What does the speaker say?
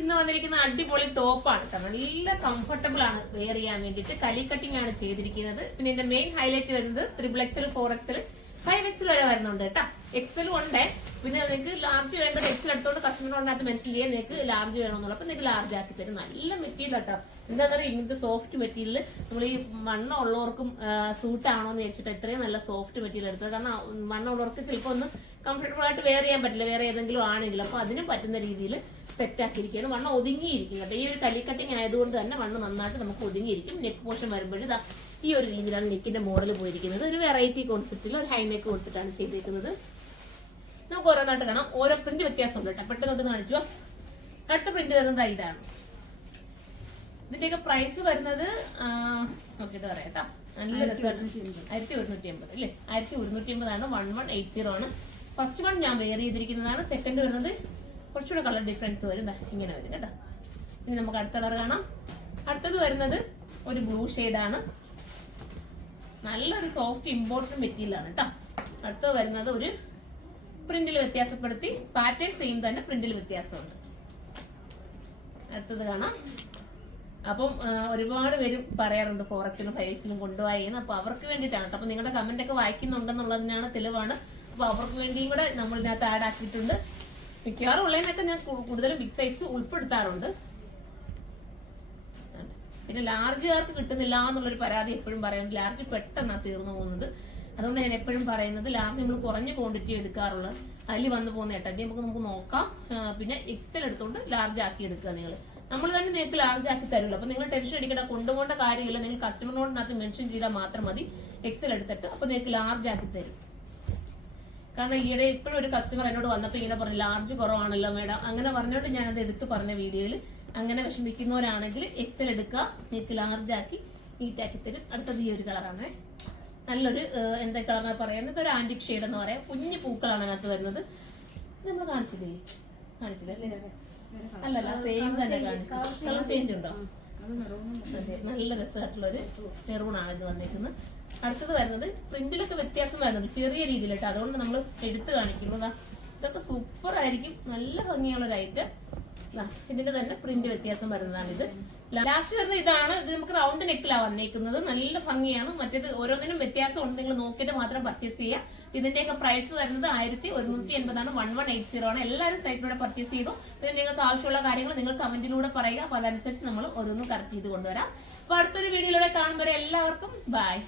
ഇന്ന് വന്നിരിക്കുന്ന അടിപൊളി ടോപ്പാണ് കേട്ടോ. നല്ല കംഫർട്ടബിൾ ആണ് വെയർ ചെയ്യാൻ വേണ്ടിയിട്ട്. കലി കട്ടിംഗ് ആണ് ചെയ്തിരിക്കുന്നത്. പിന്നെ ഇതിന്റെ മെയിൻ ഹൈലൈറ്റ് വരുന്നത് 3XL 4XL 5XL വരെ വരുന്നുണ്ട് കേട്ടോ. എക്സലും ഉണ്ട്. പിന്നെ നിങ്ങൾക്ക് ലാർജ് വേണ്ട എക്സൽ എടുത്തോണ്ട് കസ്റ്റമറിനകത്ത് മെൻഷൻ ചെയ്യാൻ നിങ്ങൾക്ക് ലാർജ് വേണമെന്നുള്ള അപ്പൊ നിങ്ങൾക്ക് ലാർജ് ആക്കി തരും. നല്ല മെറ്റീരിയൽ കേട്ടോ. എന്താ പറയുക, ഇങ്ങനത്തെ സോഫ്റ്റ് മെറ്റീരിയൽ നമ്മൾ ഈ വണ്ണം ഉള്ളവർക്കും സൂട്ട് ആണോ എന്ന് വെച്ചിട്ട് ഇത്രയും നല്ല സോഫ്റ്റ് മെറ്റീരിയൽ എടുത്തത്. കാരണം വണ്ണം ഉള്ളവർക്ക് ചിലപ്പോൾ ഒന്ന് കംഫർട്ടബിൾ ആയിട്ട് വെയർ ചെയ്യാൻ പറ്റില്ല, വേറെ ഏതെങ്കിലും ആണെങ്കിൽ. അപ്പൊ അതിനും പറ്റുന്ന രീതിയിൽ സെറ്റ് ആക്കിയിരിക്കുകയാണ്. വണ്ണം ഒതുങ്ങിയിരിക്കും കേട്ടോ. ഈ ഒരു കലി കട്ടിങ് ആയതുകൊണ്ട് തന്നെ വണ്ണം നന്നായിട്ട് നമുക്ക് ഒതുങ്ങിയിരിക്കും. നെക്ക് പോർഷൻ വരുമ്പോഴും ഇതാ ഈ ഒരു രീതിയിലാണ് നെക്കിന്റെ മോഡൽ പോയിരിക്കുന്നത്. ഒരു വെറൈറ്റി കോൺസെപ്റ്റിൽ ഒരു ഹൈ നെക്ക് കൊടുത്തിട്ടാണ് ചെയ്തിരിക്കുന്നത്. നമുക്ക് ഓരോന്നായിട്ട് കാണാം. ഓരോ പ്രിന്റ് വ്യത്യാസമുണ്ട് കേട്ടോ. പെട്ടെന്ന് കാണിച്ചു. അടുത്ത പ്രിന്റ് വരുന്നത് ഇതാണ്. ഇതിന്റെയൊക്കെ പ്രൈസ് വരുന്നത് നോക്കിയിട്ട് പറയാം കേട്ടോ. നല്ല രസമാണ്. 1180 അല്ലേ? 1180 ആണ്. 1180 ആണ്. ഫസ്റ്റ് വൺ ഞാൻ വെയർ ചെയ്തിരിക്കുന്നതാണ്. സെക്കൻഡ് വരുന്നത് കുറച്ചുകൂടെ കളർ ഡിഫറൻസ് വരും. ഇങ്ങനെ വരും കേട്ടോ. ഇനി നമുക്ക് അടുത്ത കളർ കാണാം. അടുത്തത് വരുന്നത് ഒരു ബ്ലൂ ഷെയ്ഡാണ്. നല്ലൊരു സോഫ്റ്റ് ഇമ്പോർട്ടന്റ് മെറ്റീരിയൽ ആണ് കേട്ടോ. അടുത്തത് വരുന്നത് ഒരു പ്രിന്റിൽ വ്യത്യാസപ്പെടുത്തി പാറ്റേൺ സെയിം തന്നെ പ്രിന്റിൽ വ്യത്യാസമുണ്ട്. അടുത്തത് കാണാം. അപ്പം ഒരുപാട് പേര് പറയാറുണ്ട് 4XL 5XL കൊണ്ടുപോയെന്ന്. അപ്പൊ അവർക്ക് വേണ്ടിയിട്ടാണ് കേട്ടോ. അപ്പൊ നിങ്ങളുടെ കമന്റ് ഒക്കെ വായിക്കുന്നുണ്ടെന്നുള്ളതിനാണ് തെളിവാണ്. അപ്പൊ അവർക്ക് വേണ്ടിയും കൂടെ നമ്മൾ ഇതിനകത്ത് ആഡ് ആക്കിയിട്ടുണ്ട്. മിക്കവാറും ഉള്ളതിനൊക്കെ ഞാൻ കൂടുതലും ബിഗ് സൈസ് ഉൾപ്പെടുത്താറുണ്ട്. പിന്നെ ലാർജുകാർക്ക് കിട്ടുന്നില്ല എന്നുള്ളൊരു പരാതി എപ്പോഴും പറയുന്നത്. ലാർജ് പെട്ടെന്നാണ് തീർന്നു പോകുന്നത്. അതുകൊണ്ട് ഞാൻ എപ്പോഴും പറയുന്നത് ലാർജ് നമ്മൾ കുറഞ്ഞ ക്വാണ്ടിറ്റി എടുക്കാറുള്ളത്. അതിൽ വന്നു പോകുന്ന ഏട്ടൻ്റെ നമുക്ക് നോക്കാം. പിന്നെ എക്സൽ എടുത്തുകൊണ്ട് ലാർജ് ആക്കി എടുക്കുക. നമ്മൾ തന്നെ നിങ്ങൾക്ക് ലാർജ് ആക്കി തരുമല്ലോ. അപ്പൊ നിങ്ങൾ ടെൻഷൻ അടിക്കേണ്ട, കൊണ്ടുപോകേണ്ട കാര്യമില്ല. നിങ്ങൾ കസ്റ്റമറിനോടിനകത്ത് മെൻഷൻ ചെയ്താൽ മാത്രം മതി എക്സൽ എടുത്തിട്ട്. അപ്പൊ നിങ്ങൾക്ക് ലാർജ് ആക്കി തരും. കാരണം ഈയിടെ ഇപ്പോഴും ഒരു കസ്റ്റമർ എന്നോട് വന്നപ്പോൾ ഇങ്ങനെ പറഞ്ഞു ലാർജ് കുറവാണല്ലോ മേഡം. അങ്ങനെ പറഞ്ഞോണ്ട് ഞാനത് എടുത്ത് പറഞ്ഞ വീഡിയോയിൽ. അങ്ങനെ വിഷമിക്കുന്നവരാണെങ്കിൽ എക്സൽ എടുക്കുക, നിങ്ങൾക്ക് ലാർജ് ആക്കി നീറ്റ് ആക്കി തരും. അടുത്തത് ഈ ഒരു കളറാണ്. നല്ലൊരു എന്താ കളറാണ് പറയുന്നത്, ഒരു ആന്റിക് ഷെയ്ഡ് എന്ന് പറയാം. കുഞ്ഞു പൂക്കളാണ് അതിനകത്ത് വരുന്നത്. നമ്മൾ കാണിച്ചില്ലേ? അല്ലേ? അല്ലല്ല, സെയിം തന്നെ കാണിച്ചു. കളർ ചേഞ്ച് ഉണ്ടോ? അതെ, നല്ല രസമായിട്ടുള്ളൊരു മെറൂണാണ് ഇത് വന്നേക്കുന്നത്. അടുത്തത് വരുന്നത് പ്രിന്റിലൊക്കെ വ്യത്യാസം വരുന്നുണ്ട് ചെറിയ രീതിയിലിട്ട്. അതുകൊണ്ട് നമ്മൾ എടുത്ത് കാണിക്കുന്നതാ. ഇതൊക്കെ സൂപ്പർ ആയിരിക്കും. നല്ല ഭംഗിയുള്ള ഒരു ഐറ്റം. ഇതിന്റെ തന്നെ പ്രിന്റ് വ്യത്യാസം വരുന്നതാണ് ഇത്. ലാസ്റ്റ് വരുന്നത് ഇതാണ്. ഇത് നമുക്ക് റൗണ്ട് നെക്കിലാണ് വന്നേക്കുന്നത്. നല്ല ഭംഗിയാണ്. മറ്റേത് ഓരോന്നിനും വ്യത്യാസം ഉണ്ട്. നിങ്ങൾ നോക്കിയിട്ട് മാത്രം പർച്ചേസ് ചെയ്യുക. ഇതിന്റെയൊക്കെ പ്രൈസ് വരുന്നത് 1180 ആണ്. 1180 ആണ്. എല്ലാവരും സൈറ്റിലൂടെ പർച്ചേസ് ചെയ്തു. പിന്നെ നിങ്ങൾക്ക് ആവശ്യമുള്ള കാര്യങ്ങൾ നിങ്ങൾ കമന്റിലൂടെ പറയുക. അപ്പൊ അതനുസരിച്ച് നമ്മൾ ഓരോന്നും കറക്റ്റ് ചെയ്ത് കൊണ്ടുവരാം. അപ്പൊ അടുത്തൊരു വീഡിയോയിലൂടെ കാണുമ്പോൾ എല്ലാവർക്കും ബൈ.